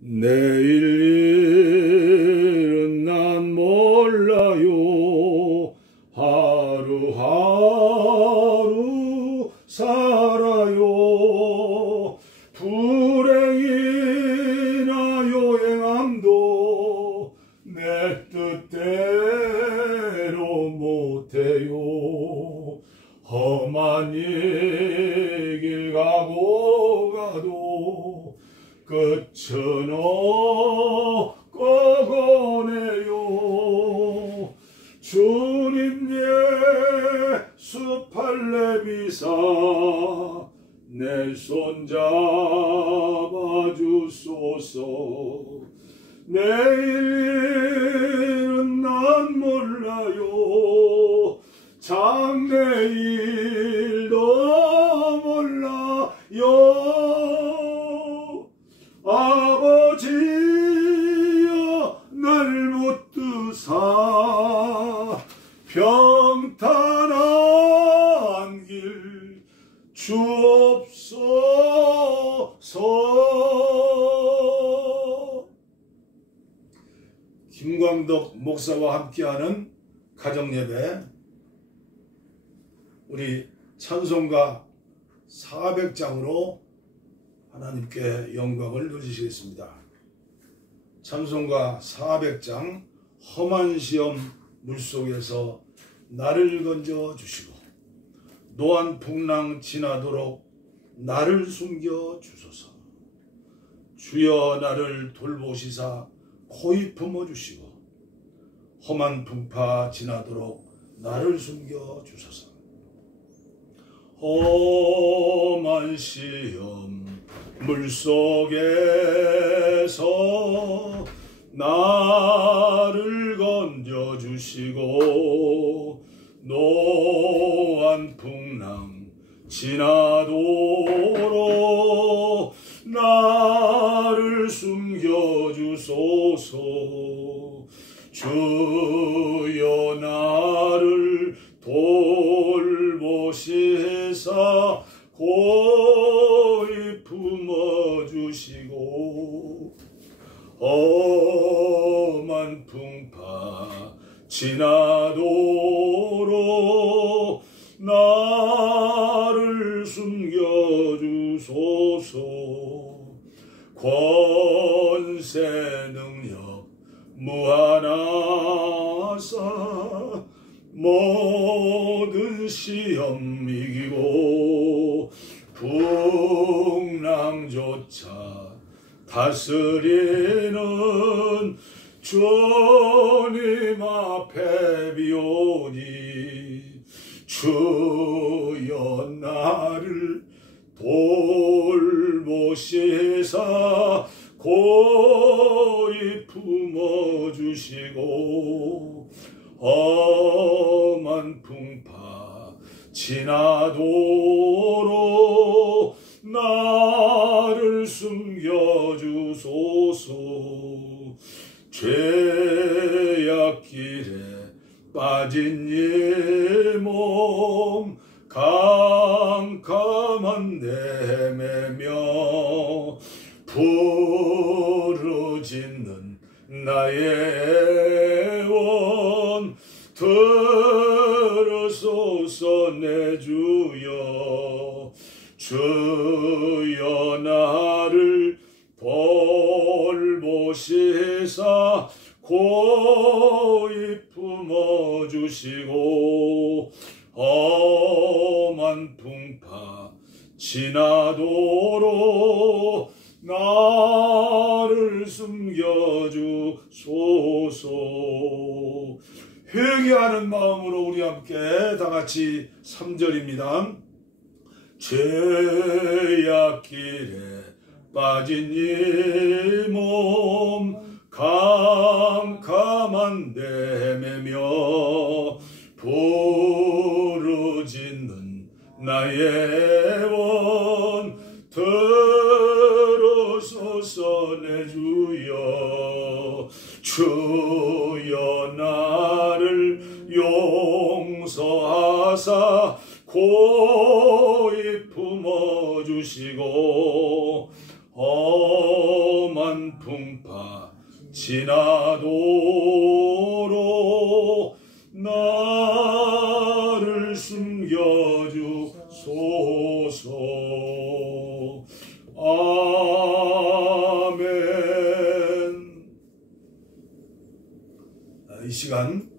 내일 일은 난 몰라요. 하루하루 살아요. 불행이나 요행함도 내 뜻대로 못해요. 험한 길 가도 끝은 없거네요. 주님 예수 팔레비사 내 손 잡아주소서. 내일은 난 몰라요. 장래일도 몰라요. 아버지여 날 붙드사 평탄한 길 주옵소서. 김광덕 목사와 함께하는 가정예배, 우리 찬송가 400장으로 하나님께 영광을 누리시겠습니다. 찬송가 400장. 험한 시험 물속에서 나를 건져 주시고 노한 풍랑 지나도록 나를 숨겨 주소서. 주여 나를 돌보시사 코이 품어 주시고 험한 풍파 지나도록 나를 숨겨 주소서. 험한 시험 물속에서 나를 건져주시고 노한 풍랑 지나도록 나를 숨겨주소서. 주여 나를 돌보시사 고이 품어주시고 험한 풍파 지나도록 나를 숨겨주소서. 권세 능력 무한하사 모든 시험 이기고 풍랑조차 다스리는 주님 앞에 비오니 주여 나를 돌보시사 고이 품어주시고 험한 풍파 지나도록 나를 숨겨주소서. 죄악길에 빠진 이 몸 캄캄한 내매며 부르짖는 나의 원 들으소서. 내 주여 주여 나를 돌보시사 고이 품어주시고 험한 풍파 지나도록 나를 숨겨주소서. 회개하는 마음으로 우리 함께 다같이 3절입니다. 죄악길에 빠진 이 몸 캄캄한 데매며 부르짖는 나의 원 들으소서. 내 주여 주여 나를 용서하사 고이 품어주시고 험한 풍파 지나도록 나를 숨겨주소서. 아멘. 이 시간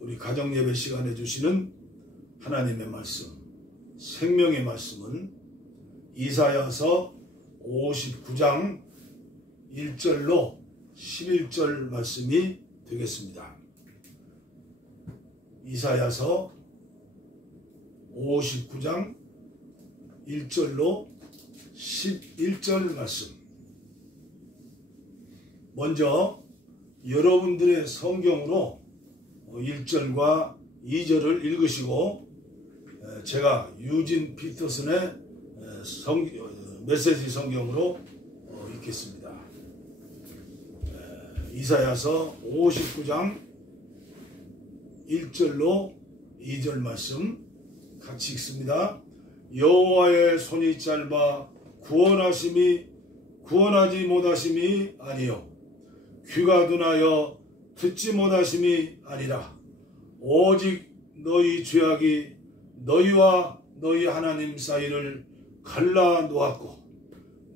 우리 가정예배 시간에 주시는 하나님의 말씀, 생명의 말씀은 이사야서 59장 1절로 11절 말씀이 되겠습니다. 이사야서 59장 1절로 11절 말씀. 먼저 여러분들의 성경으로 1절과 2절을 읽으시고 제가 유진 피터슨의 메시지 성경으로 읽겠습니다. 이사야서 59장 1절로 2절 말씀 같이 읽습니다. 여호와의 손이 짧아 구원하지 못하심이 아니요 귀가 둔하여 듣지 못하심이 아니라 오직 너희 죄악이 너희와 너희 하나님 사이를 갈라 놓았고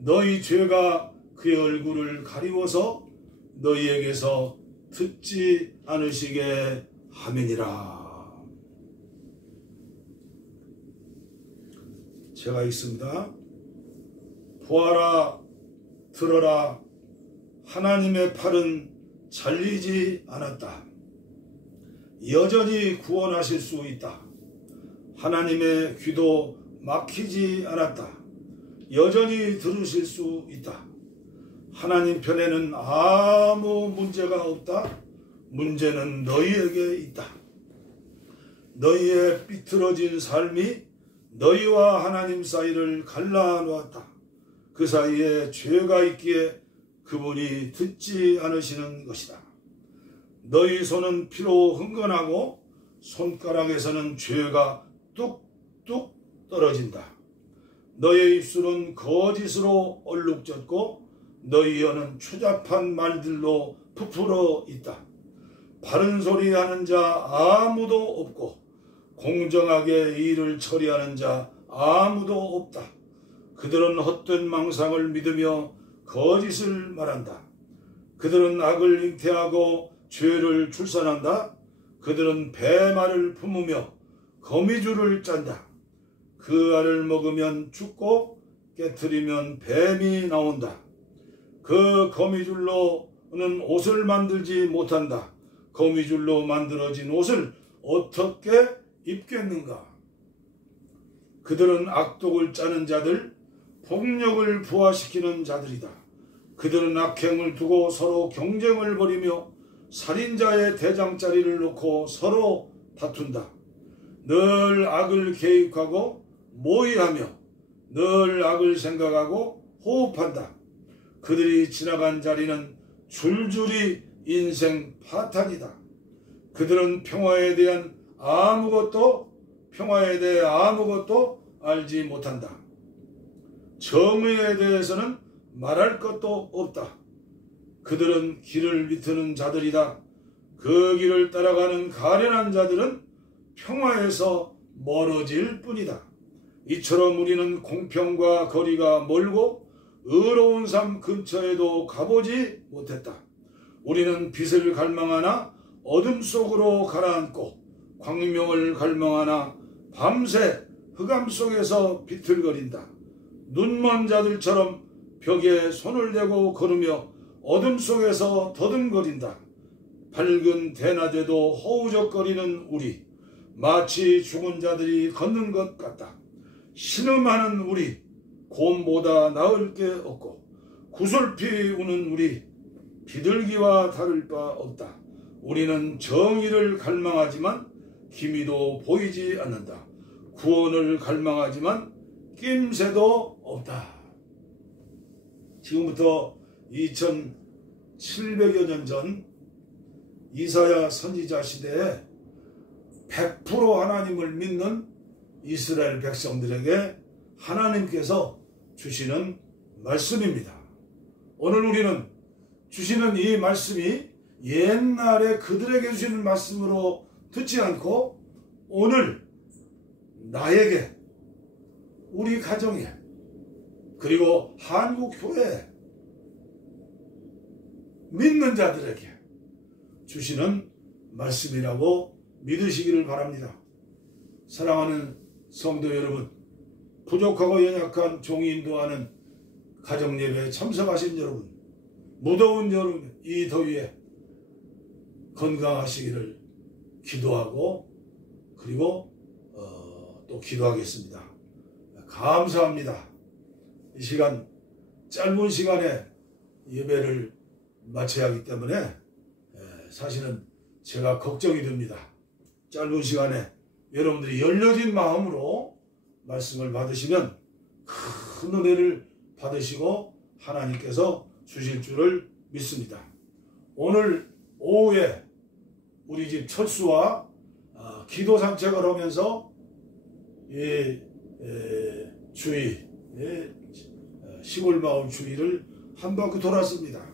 너희 죄가 그의 얼굴을 가리워서 너희에게서 듣지 않으시게 함이니라. 제가 읽습니다. 보아라, 들어라, 하나님의 팔은 잘리지 않았다. 여전히 구원하실 수 있다. 하나님의 귀도 막히지 않았다. 여전히 들으실 수 있다. 하나님 편에는 아무 문제가 없다. 문제는 너희에게 있다. 너희의 삐뚤어진 삶이 너희와 하나님 사이를 갈라놓았다. 그 사이에 죄가 있기에 그분이 듣지 않으시는 것이다. 너희 손은 피로 흥건하고 손가락에서는 죄가 뚝뚝 떨어진다. 너희 입술은 거짓으로 얼룩졌고 너희 혀는 추잡한 말들로 부풀어 있다. 바른 소리 하는 자 아무도 없고 공정하게 일을 처리하는 자 아무도 없다. 그들은 헛된 망상을 믿으며 거짓을 말한다. 그들은 악을 잉태하고 죄를 출산한다. 그들은 배말을 품으며 거미줄을 짠다. 그 알을 먹으면 죽고 깨트리면 뱀이 나온다. 그 거미줄로는 옷을 만들지 못한다. 거미줄로 만들어진 옷을 어떻게 입겠는가? 그들은 악독을 짜는 자들, 폭력을 부화시키는 자들이다. 그들은 악행을 두고 서로 경쟁을 벌이며 살인자의 대장자리를 놓고 서로 다툰다. 늘 악을 계획하고 모의하며 늘 악을 생각하고 호흡한다. 그들이 지나간 자리는 줄줄이 인생 파탄이다. 그들은 평화에 대해 아무것도 알지 못한다. 정의에 대해서는 말할 것도 없다. 그들은 길을 비트는 자들이다. 그 길을 따라가는 가련한 자들은 평화에서 멀어질 뿐이다. 이처럼 우리는 공평과 거리가 멀고 의로운 삶 근처에도 가보지 못했다. 우리는 빛을 갈망하나 어둠 속으로 가라앉고 광명을 갈망하나 밤새 흑암 속에서 비틀거린다. 눈먼 자들처럼 벽에 손을 대고 걸으며 어둠 속에서 더듬거린다. 밝은 대낮에도 허우적거리는 우리, 마치 죽은 자들이 걷는 것 같다. 신음하는 우리, 곰보다 나을 게 없고 구슬피 우는 우리, 비둘기와 다를 바 없다. 우리는 정의를 갈망하지만 기미도 보이지 않는다. 구원을 갈망하지만 낌새도 없다. 지금부터 2700여 년 전 이사야 선지자 시대에 100% 하나님을 믿는 이스라엘 백성들에게 하나님께서 주시는 말씀입니다. 오늘 우리는 주시는 이 말씀이 옛날에 그들에게 주시는 말씀으로 듣지 않고 오늘 나에게, 우리 가정에, 그리고 한국 교회 믿는 자들에게 주시는 말씀이라고 믿으시기를 바랍니다. 사랑하는 성도 여러분, 부족하고 연약한 종이 인도하는 가정예배에 참석하신 여러분, 무더운 여름 이 더위에 건강하시기를 기도하고 그리고 또 기도하겠습니다. 감사합니다. 이 시간, 짧은 시간에 예배를 마쳐야 하기 때문에 사실은 제가 걱정이 됩니다. 짧은 시간에 여러분들이 열려진 마음으로 말씀을 받으시면 큰 은혜를 받으시고 하나님께서 주실 줄을 믿습니다. 오늘 오후에 우리 집 철수와 기도 산책을 하면서 주위, 시골 마을 주위를 한 바퀴 돌았습니다.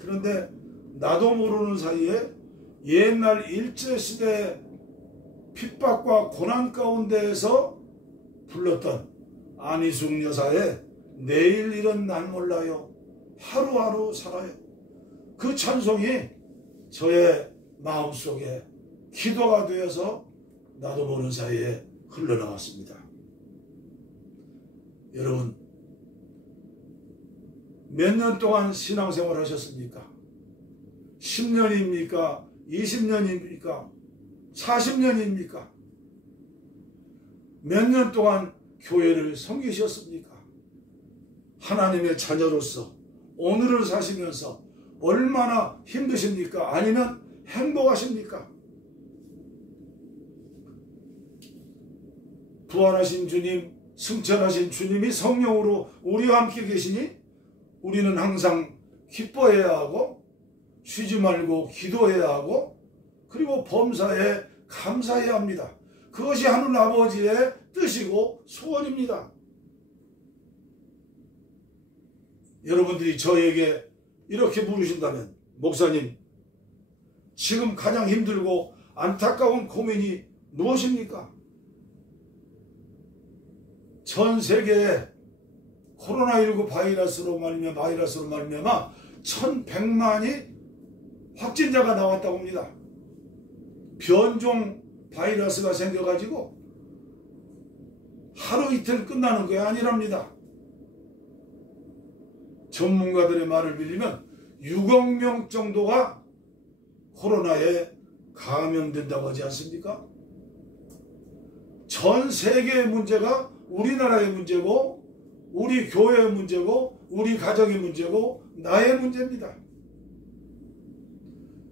그런데 나도 모르는 사이에 옛날 일제시대 핍박과 고난 가운데에서 불렀던 안희숙 여사의 내일 일은 난 몰라요, 하루하루 살아요, 그 찬송이 저의 마음속에 기도가 되어서 나도 모르는 사이에 흘러나왔습니다. 여러분, 몇 년 동안 신앙생활 하셨습니까? 10년입니까? 20년입니까? 40년입니까? 몇 년 동안 교회를 섬기셨습니까? 하나님의 자녀로서 오늘을 사시면서 얼마나 힘드십니까? 아니면 행복하십니까? 부활하신 주님, 승천하신 주님이 성령으로 우리와 함께 계시니 우리는 항상 기뻐해야 하고 쉬지 말고 기도해야 하고 그리고 범사에 감사해야 합니다. 그것이 하늘 아버지의 뜻이고 소원입니다. 여러분들이 저에게 이렇게 물으신다면, 목사님, 지금 가장 힘들고 안타까운 고민이 무엇입니까? 전 세계에 코로나19 바이러스로 말미암아 1100만이 확진자가 나왔다고 합니다. 변종 바이러스가 생겨가지고 하루 이틀 끝나는 게 아니랍니다. 전문가들의 말을 빌리면 6억 명 정도가 코로나에 감염된다고 하지 않습니까? 전 세계의 문제가 우리나라의 문제고 우리 교회의 문제고 우리 가정의 문제고 나의 문제입니다.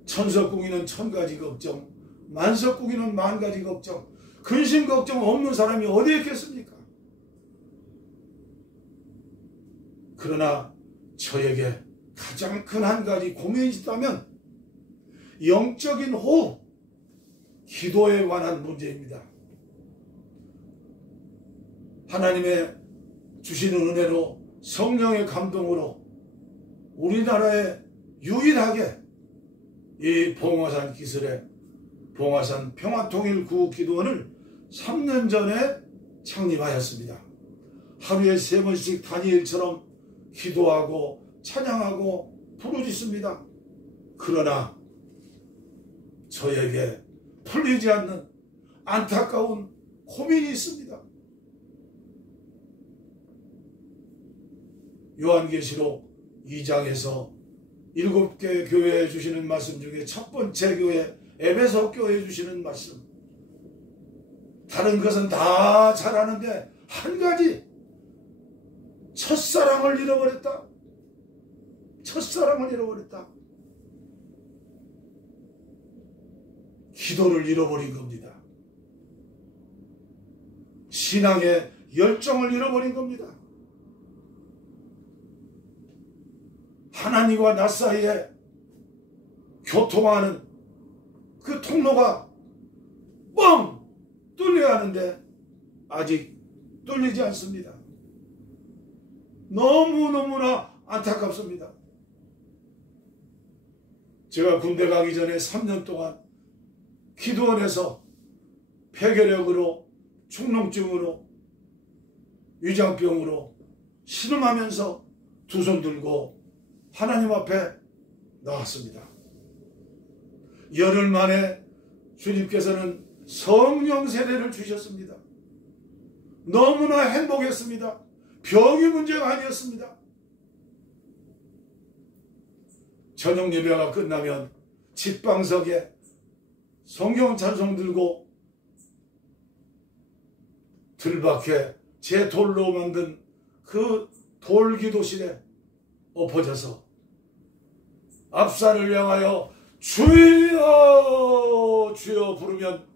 천석궁이는 1000가지 걱정, 만석궁이는 10,000가지 걱정, 근심 걱정 없는 사람이 어디에 있겠습니까? 그러나 저에게 가장 큰 한 가지 고민이 있다면 영적인 호흡, 기도에 관한 문제입니다. 하나님의 주시는 은혜로 성령의 감동으로 우리나라에 유일하게 이 봉화산 기슬에 봉화산 평화통일구호기도원을 3년 전에 창립하였습니다. 하루에 3번씩 다니엘처럼 기도하고 찬양하고 부르짖습니다. 그러나 저에게 풀리지 않는 안타까운 고민이 있습니다. 요한계시록 2장에서 7개 교회에 주시는 말씀 중에 첫 번째 교회 에베소 교회에 주시는 말씀, 다른 것은 다 잘하는데 한 가지, 첫사랑을 잃어버렸다. 첫사랑을 잃어버렸다. 기도를 잃어버린 겁니다. 신앙의 열정을 잃어버린 겁니다. 하나님과 나 사이에 교통하는 그 통로가 뻥 뚫려야 하는데 아직 뚫리지 않습니다. 너무너무나 안타깝습니다. 제가 군대 가기 전에 3년 동안 기도원에서 폐결핵으로, 축농증으로, 위장병으로 신음하면서 두 손 들고 하나님 앞에 나왔습니다. 열흘 만에 주님께서는 성령 세례를 주셨습니다. 너무나 행복했습니다. 병이 문제가 아니었습니다. 저녁 예배가 끝나면 집방석에 성경 찬송 들고 들밖에 제 돌로 만든 그 돌기도실에 엎어져서 앞산을 향하여 주여 주여 부르면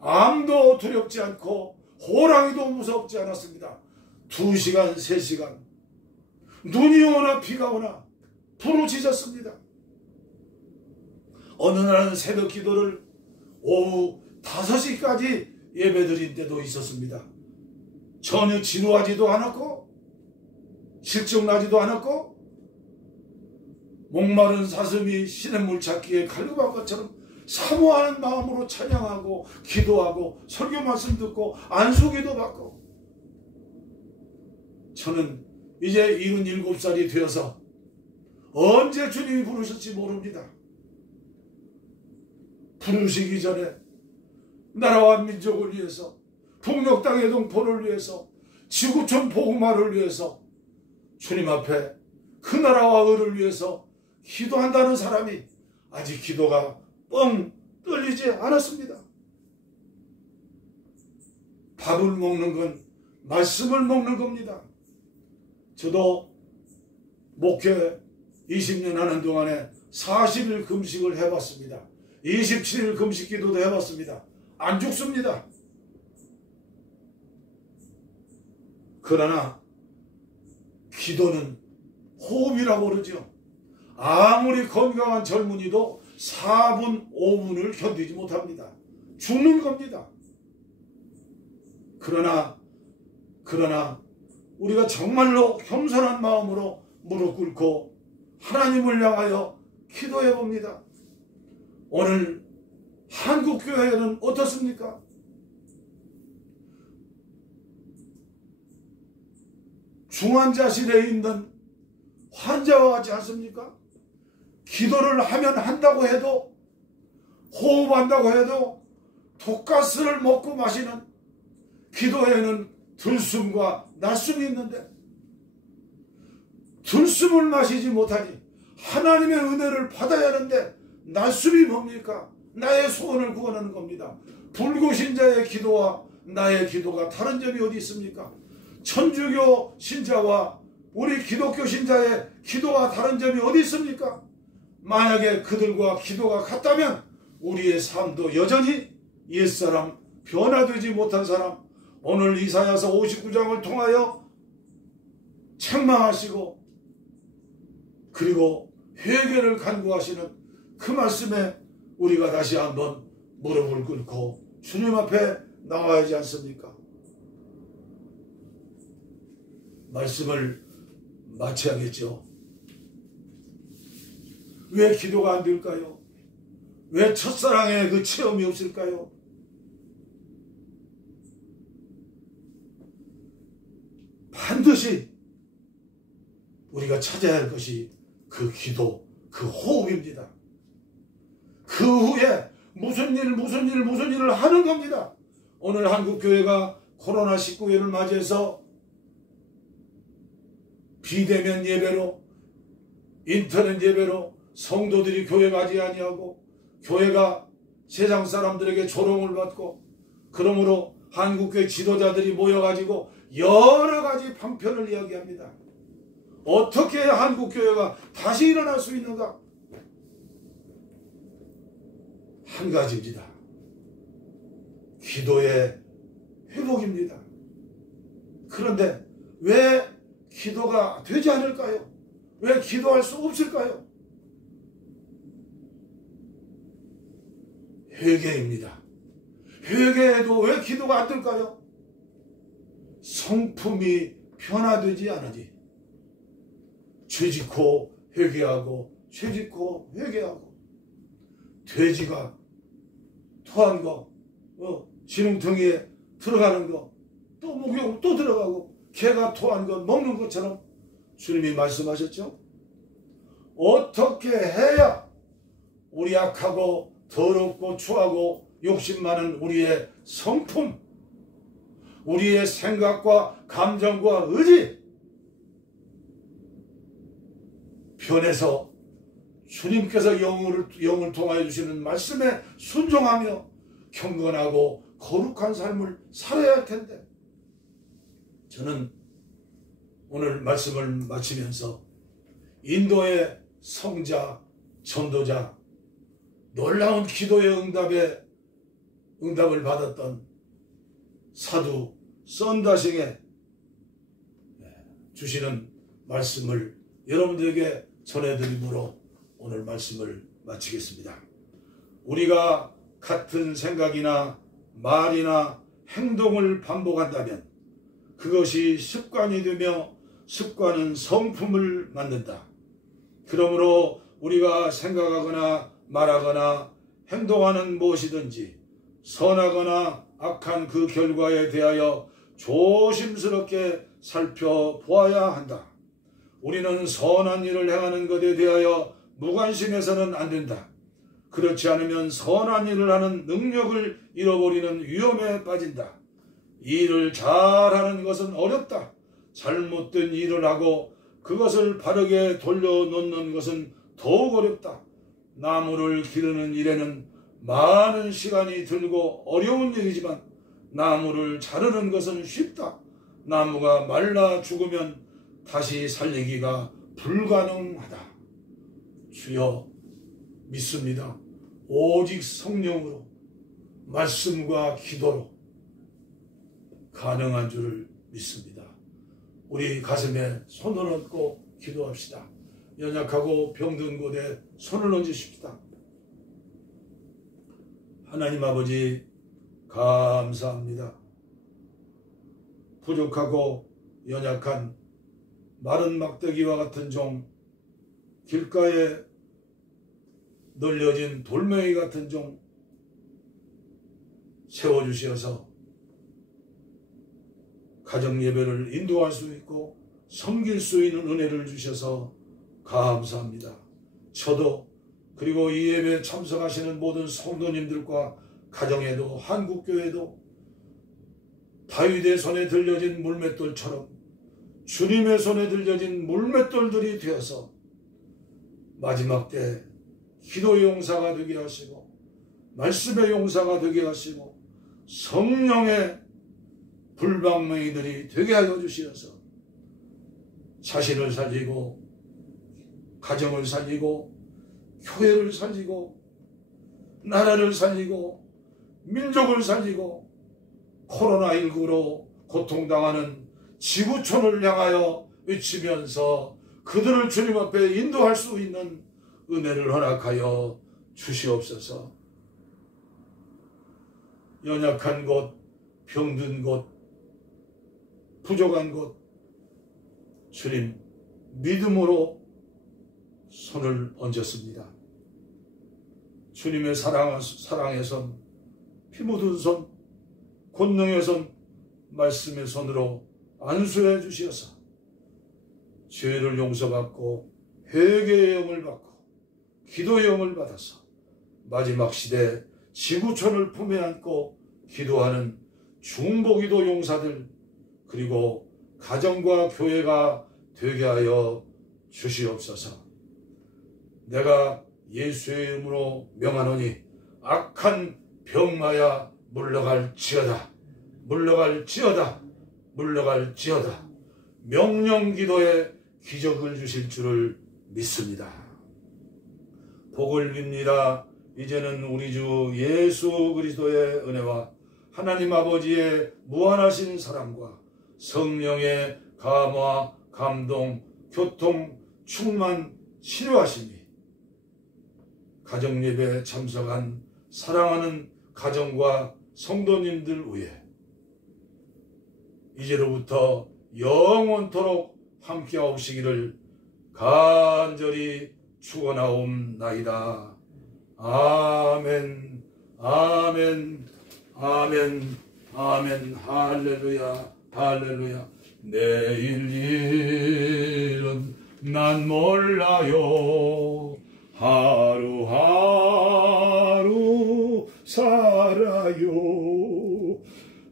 아무도 두렵지 않고 호랑이도 무섭지 않았습니다. 2시간 3시간 눈이 오나 비가 오나 부르짖었습니다. 어느 날은 새벽 기도를 오후 5시까지 예배드린 때도 있었습니다. 전혀 지루하지도 않았고 실증나지도 않았고 목마른 사슴이 시냇물 찾기에 갈급한 것처럼 사모하는 마음으로 찬양하고 기도하고 설교 말씀 듣고 안수기도 받고, 저는 이제 77살이 되어서 언제 주님이 부르실지 모릅니다. 부르시기 전에 나라와 민족을 위해서, 북녘땅의 동포를 위해서, 지구촌 복음화를 위해서 주님 앞에 그 나라와 의를 위해서 기도한다는 사람이 아직 기도가 뻥 뚫리지 않았습니다. 밥을 먹는 건 말씀을 먹는 겁니다. 저도 목회 20년 하는 동안에 40일 금식을 해봤습니다. 27일 금식 기도도 해봤습니다. 안 죽습니다. 그러나 기도는 호흡이라고 그러죠. 아무리 건강한 젊은이도 4분, 5분을 견디지 못합니다. 죽는 겁니다. 그러나 우리가 정말로 겸손한 마음으로 무릎 꿇고 하나님을 향하여 기도해 봅니다. 오늘 한국교회는 어떻습니까? 중환자실에 있는 환자와 같지 않습니까? 기도를 하면 한다고 해도, 호흡한다고 해도 독가스를 먹고 마시는, 기도에는 들숨과 낮숨이 있는데 들숨을 마시지 못하니 하나님의 은혜를 받아야 하는데 낮숨이 뭡니까? 나의 소원을 구원하는 겁니다. 불교신자의 기도와 나의 기도가 다른 점이 어디 있습니까? 천주교 신자와 우리 기독교 신자의 기도와 다른 점이 어디 있습니까? 만약에 그들과 기도가 같다면 우리의 삶도 여전히 옛사람, 변화되지 못한 사람, 오늘 이사야서 59장을 통하여 책망하시고 그리고 회개를 간구하시는 그 말씀에 우리가 다시 한번 무릎을 꿇고 주님 앞에 나와야 하지 않습니까? 말씀을 마쳐야겠죠. 왜 기도가 안 될까요? 왜 첫사랑의 그 체험이 없을까요? 반드시 우리가 찾아야 할 것이 그 기도, 그 호흡입니다. 그 후에 무슨 일을 하는 겁니다. 오늘 한국교회가 코로나19를 맞이해서 비대면 예배로, 인터넷 예배로 성도들이 교회 가지 아니하고 교회가 세상 사람들에게 조롱을 받고, 그러므로 한국교회 지도자들이 모여가지고 여러 가지 방편을 이야기합니다. 어떻게 해야 한국교회가 다시 일어날 수 있는가? 한 가지입니다. 기도의 회복입니다. 그런데 왜 기도가 되지 않을까요? 왜 기도할 수 없을까요? 회개입니다. 회개해도 왜 기도가 안 될까요? 성품이 변화되지 않으니, 죄짓고 회개하고 죄짓고 회개하고 돼지가 토한 거 지렁텅이에 들어가는 거 또 목욕 또 들어가고 개가 토한 거 먹는 것처럼 주님이 말씀하셨죠. 어떻게 해야 우리 악하고 더럽고 추하고 욕심 많은 우리의 성품, 우리의 생각과 감정과 의지 변해서 주님께서 영을 통하여 주시는 말씀에 순종하며 경건하고 거룩한 삶을 살아야 할 텐데, 저는 오늘 말씀을 마치면서 인도의 성자, 전도자, 놀라운 기도의 응답을 받았던 사도 썬다싱에 주시는 말씀을 여러분들에게 전해드림으로 오늘 말씀을 마치겠습니다. 우리가 같은 생각이나 말이나 행동을 반복한다면 그것이 습관이 되며 습관은 성품을 만든다. 그러므로 우리가 생각하거나 말하거나 행동하는 무엇이든지 선하거나 악한 그 결과에 대하여 조심스럽게 살펴보아야 한다. 우리는 선한 일을 행하는 것에 대하여 무관심해서는 안 된다. 그렇지 않으면 선한 일을 하는 능력을 잃어버리는 위험에 빠진다. 이 일을 잘하는 것은 어렵다. 잘못된 일을 하고 그것을 바르게 돌려놓는 것은 더욱 어렵다. 나무를 기르는 일에는 많은 시간이 들고 어려운 일이지만 나무를 자르는 것은 쉽다. 나무가 말라 죽으면 다시 살리기가 불가능하다. 주여, 믿습니다. 오직 성령으로 말씀과 기도로 가능한 줄을 믿습니다. 우리 가슴에 손을 얹고 기도합시다. 연약하고 병든 곳에 손을 얹으십시다. 하나님 아버지, 감사합니다. 부족하고 연약한 마른 막대기와 같은 종, 길가에 널려진 돌멩이 같은 종 세워주시어서 가정예배를 인도할 수 있고 섬길 수 있는 은혜를 주셔서 감사합니다. 저도 그리고 이 예배에 참석하시는 모든 성도님들과 가정에도 한국교회도 다윗의 손에 들려진 물맷돌처럼 주님의 손에 들려진 물맷돌들이 되어서 마지막 때 기도의 용사가 되게 하시고 말씀의 용사가 되게 하시고 성령의 불방맹이들이 되게 하여 주시어서 자신을 살리고 가정을 살리고 교회를 살리고 나라를 살리고 민족을 살리고 코로나19로 고통당하는 지구촌을 향하여 외치면서 그들을 주님 앞에 인도할 수 있는 은혜를 허락하여 주시옵소서. 연약한 곳, 병든 곳, 부족한 곳, 주님 믿음으로 손을 얹었습니다. 주님의 사랑의 손, 피 묻은 손, 권능의 손, 말씀의 손으로 안수해 주시어서 죄를 용서받고 회개의 영을 받고 기도의 영을 받아서 마지막 시대 지구촌을 품에 안고 기도하는 중보기도 용사들, 그리고 가정과 교회가 되게 하여 주시옵소서. 내가 예수의 이름으로 명하노니 악한 병마야 물러갈지어다, 물러갈지어다, 물러갈지어다. 명령기도에 기적을 주실 줄을 믿습니다. 복을 빕니다. 이제는 우리 주 예수 그리스도의 은혜와 하나님 아버지의 무한하신 사랑과 성령의 감화, 감동, 교통, 충만, 치료하심이 가정예배에 참석한 사랑하는 가정과 성도님들 위해 이제로부터 영원토록 함께하시기를 간절히 축원하옵나이다. 아멘, 아멘, 아멘, 아멘. 할렐루야, 할렐루야. 내일 일은 난 몰라요. 하루하루 살아요.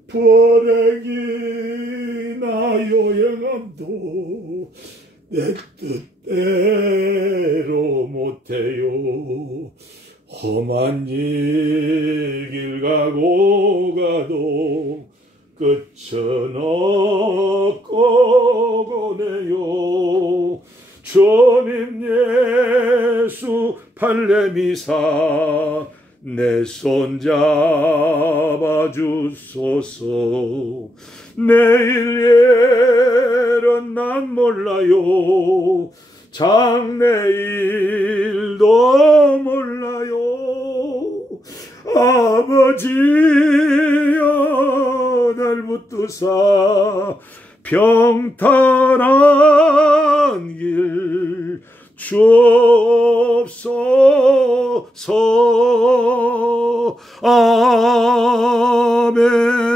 불행이나 여행함도 내 뜻대로 못해요. 험한 길 가고 끝은 없고 거네요. 주님 예수 발레미사 내 손 잡아주소서. 내일 일은 난 몰라요. 장래일도 몰라요. 아버지여 날 붙드사 평탄한 길 주옵소서. 아멘.